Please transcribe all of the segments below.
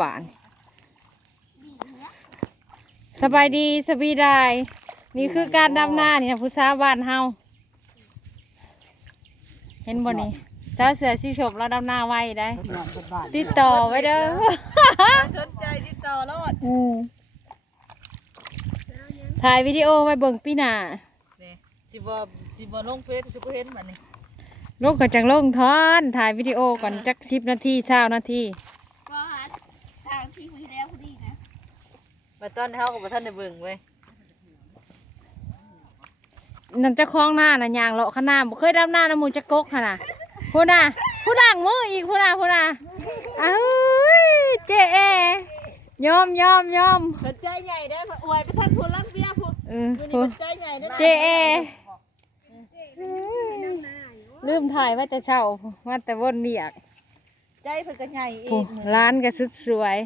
บ้านสบายดีสบีได้นี่คือการดำหน้านี่นะผู้สาวบ้านเฮาเห็นบ่นี่เจ้าเสือสีชมเราดำหน้าไว้ได้ติดต่อไว้เด้อสนใจติดต่อรอดถ่ายวิดีโอไว้เบิ่งปีหน้านี่สิบ่ลงเฟซสิบ่เห็นบัดนี้ลงก่อนจังลงทอนถ่ายวิดีโอก่อนจัก10 นาที20 นาทีก็3 นาทีคุยแล้วพอดีนะบัดตอนเฮาก็บ่ทันได้เบิ่งเว้ยนั่นจะคล้องหน้าน่ะยางเลาะข้างหน้าบ่เคยดำหน้าน้ำมูจะกกค่ะน่ะพูดน่ะผู้ด่างมืออีกพูดน่ะอ้าวเจ๊ยอมสนใจใหญ่ได้อวยไปท่านผู้รับเบี้ยผู้ผู้สนใจใหญ่ได้เจ๊ลืมถ่ายว่าจะเช่าว่าแต่วนเบียกใจเพิ่นก็ใหญ่อีกร้านก็สุดสวย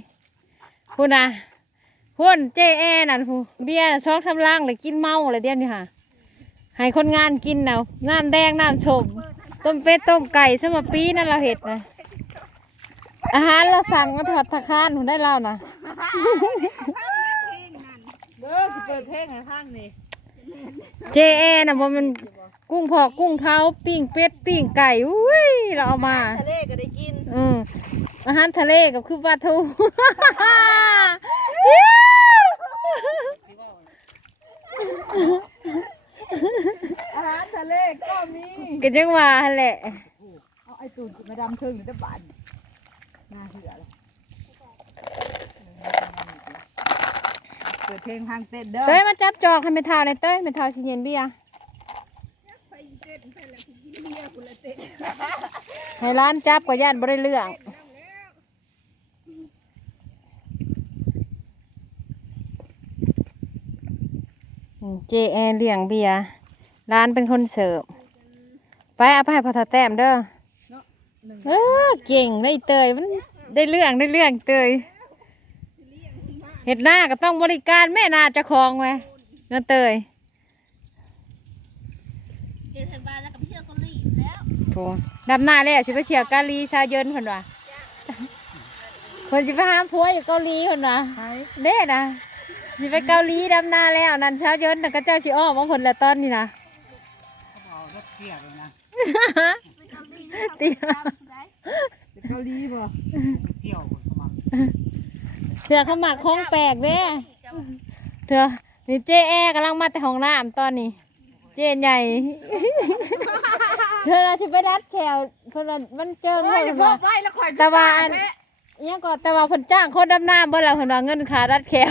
พูดน่ะพูดเจ๊นั่นผู้เบียร์ชอบทำล่างเลยกินเมาเลยเดี๋ยวนี้ค่ะให้คนงานกินเอาน้ำแดงน้ำชมต้มเป็ดต้มไก่สมปีนั่นเราเห็ดนะอาหารเราสั่งมาถอดตะคานได้เล่านะเด้อสิเปิดเพลงให้ฟังนี่เจน่ะบ่มันกุ้งพอกกุ้งเผาปิ้งเป็ดปิ้งไก่อุ้ยเราเอามาทะเลก็ได้กินอาหารทะเลกับคือปลาทูอาหารทะเลก็มีก็จังว่าแหละเอาไอ้ตูนมาดำเชิงอยู่ได้บานน่าเหือเลยเปิดเพลงทางเต้นเด้อเต้ยมาจับจอกให้เมทาเลยเต้ยเมทาชิเย็นเบียร์ให้ร้านจับกว่าย่านบ่ได้เรื่องเจเลี้ยงเบียร์ร้านเป็นคนเสิร์ฟไปเอาไปให้พอทาแต้มเด้อเก่งได้เตยมันได้เรื่องเตยเห็ดหน้าก็ต้องบริการแม่นาจะคลองไว้นั่นเตยเดี๋ยวถึงบ้านแล้วก็ไปเที่ยวเกาหลีแล้วโถดำหน้าแล้วสิไปเที่ยวเกาหลีชาเยินคนว่ะคนสิไปหาผัวอยู่เกาหลีคนว่ะเด้นะสิไปเกาหลีดำหน้าแล้วนั่นชาเยินนั่นก็เจ้าชิอ้อมาผลละตอนนี่นะเตี้ยเลยนะเตี้ยเกาหลีบ่เที่ยวเถื่อขมักของแปลกเด้เถื่อนี่เจ๊กำลังมาแต่ห้องน้ำตอนนี้เจ๊ใหญ่เธอที่ไปรัดแขวเพื่อนมันเจิงคนว่าแต่ว่าเนี่ยก่อนแต่ว่าคนจ้างคนดำน้ำบ่เราคนว่าเงินขารัดแขว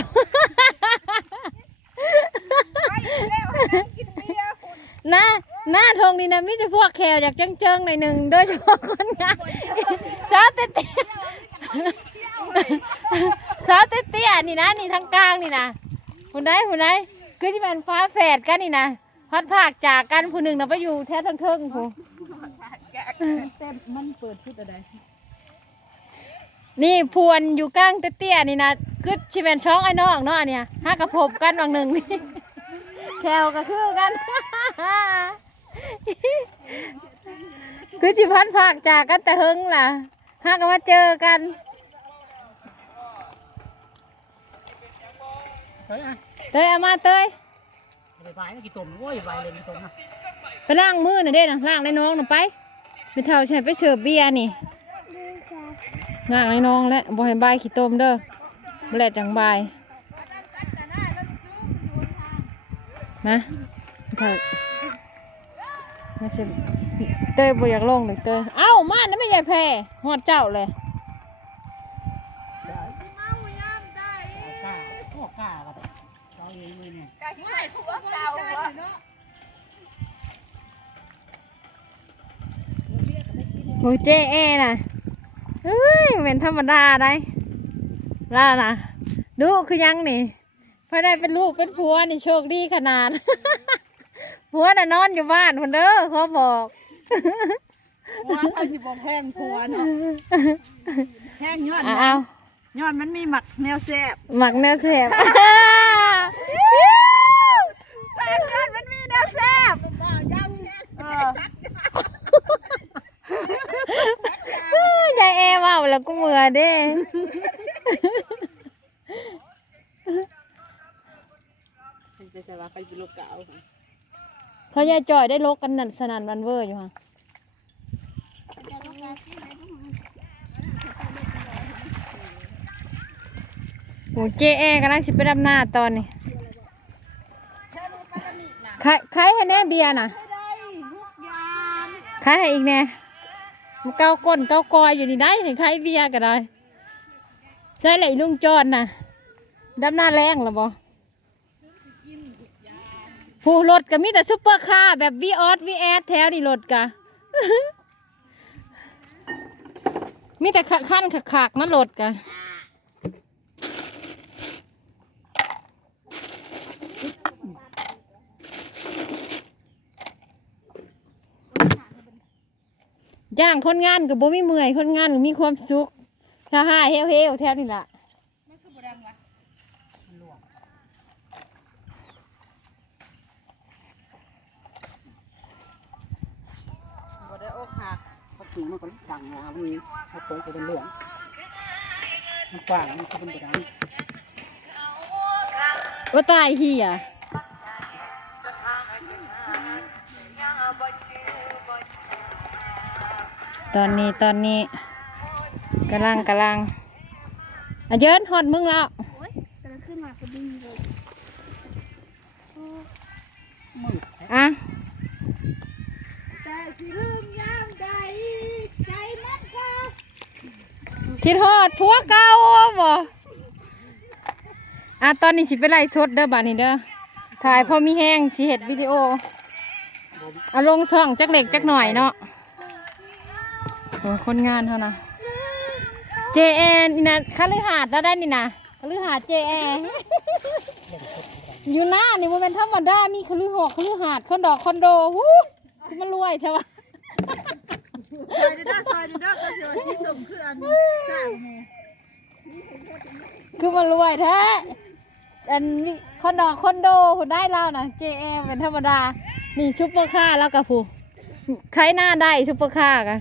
หน้าทงนี่นะมิจะพวกแขวอยากเจิงหน่อยหนึ่งโดยเฉพาะคนงานสาวเตี้ยนี่นะนี่ทั้งกลางนี่นะคนไหนคือที่มันฟ้าแฝดกันนี่นะพัดภาคจากกันผู้หนึ่งนะไปอยู่แท้ทั้งเทิงผู้เต็มมันเปิดชุดอะไรนี่พวนอยู่กลางเตี้ยนี่นะคือที่เป็นช่องไอ้น้องเนาะเนี่ยห้ากระพบกันบางหนึ่งนี่แถวก็คือกันคือจิพันภาคจากกันแต่เฮงล่ะห้าก็มาเจอกันเตยเอามาเตยไปกี่ตุ่มโว้ยไปเลยกี่ตุ่มนะไปล้างมือหน่อยเด้นะล้างในน้องหน่อยไปไปเท่าใช่ไปเสิร์ฟเบียร์นี่ล้างในน้องแล้วบ่ให้ใบขี้ต้มเด้อบ่แลจังใบนะเท่าไม่ใช่เตยบ่อยากลงเลยเตยเอ้ามานั่นไม่ใช่แพรหอดเจ้าเลยโอ้ยเจ๊น่ะเฮ้ยเป็นธรรมดาได้ล่ะนะดูคือยังนี่พอได้เป็นลูกเป็นผัวนี่โชคดีขนาดผัวน่ะนอนอยู่บ้านคนเด้อเขาบอกว่าเขาสิบอกแห้งผัวเนาะแห้งยอดยอดมันมีหมักแนวแซ่บหมักแนวแซ่บแป้งยอดมันมีแนวแซ่บยายว่าแล้วก็เมื่อเด้ ใครเป็นโรคเกาต์ เขายายจ่อยได้ลกกันนั่นสนั่นวันเวอร์อยู่ค่ะ จะลูกค้าที่ไหนบ้าง โอ้เจแอกำลังสิไปดำหน้าตอนนี้ใครให้แน่เบียร์น่ะ ไม่ได้ทุกอย่าง ใครให้อีกแน่มันเกาก้นเกากอยอยู่นี่ได้เห็นใครเบียร์ก็ได้ใช่เลยลุงจอนน่ะดำหน้าแรงหรอบ่ผู้รถก็มีแต่ซุปเปอร์คาร์แบบวีออสวีแอดแถวนี่รถกะ มีแต่ขั้นขักๆนั่นรถกะจ้างคนงานกับบ่มีเมื่อยคนงานก็มีความสุขถ้าหายเฮวๆแถวนี่ล่ะ มันคือบ่ดังวะหลวงบ่ได้อกหักพอถึงมันก็ดังนะมีพอโค้งไปเป็นหลวงมันกว้างมันก็เป็นบ่ดัง ว่าตายเฮียตอนนี้กำลังอ่ะเยินหอดมึงแล้ว โอ๊ยกำลังขึ้นมาพอดีเลย มืด อ่ะ แต่สิลืมยามใดใจมันก็ คิดฮอดผัวเก่าบ่อ่ะตอนนี้สิไปไล่สดเด้อบัดนี้เด้อถ่ายพอมีแห้งสิเฮ็ดวิดีโอเอาลงช่องจักเล็กจักหน่อยเนาะโอ้คนงานเท่านะ JN นี่นะคฤหาสน์แล้วได้นี่นะคฤหาสน์ JN อยู่หน้านี่มันเป็นธรรมดามีคฤหาสน์คอนโดวู้คือมันรวยใช่ปะ ซอยเด้อซอยเด้อก็สิว่าสิสมคืออันสร้างแฮ คือมันรวยแท้อันนี้คอนโดผู้ได้แล้วนะ JN เป็นธรรมดานี่ซุปเปอร์คาร์แล้วกับผู้ใครหน้าได้ซุปเปอร์คาร์กัน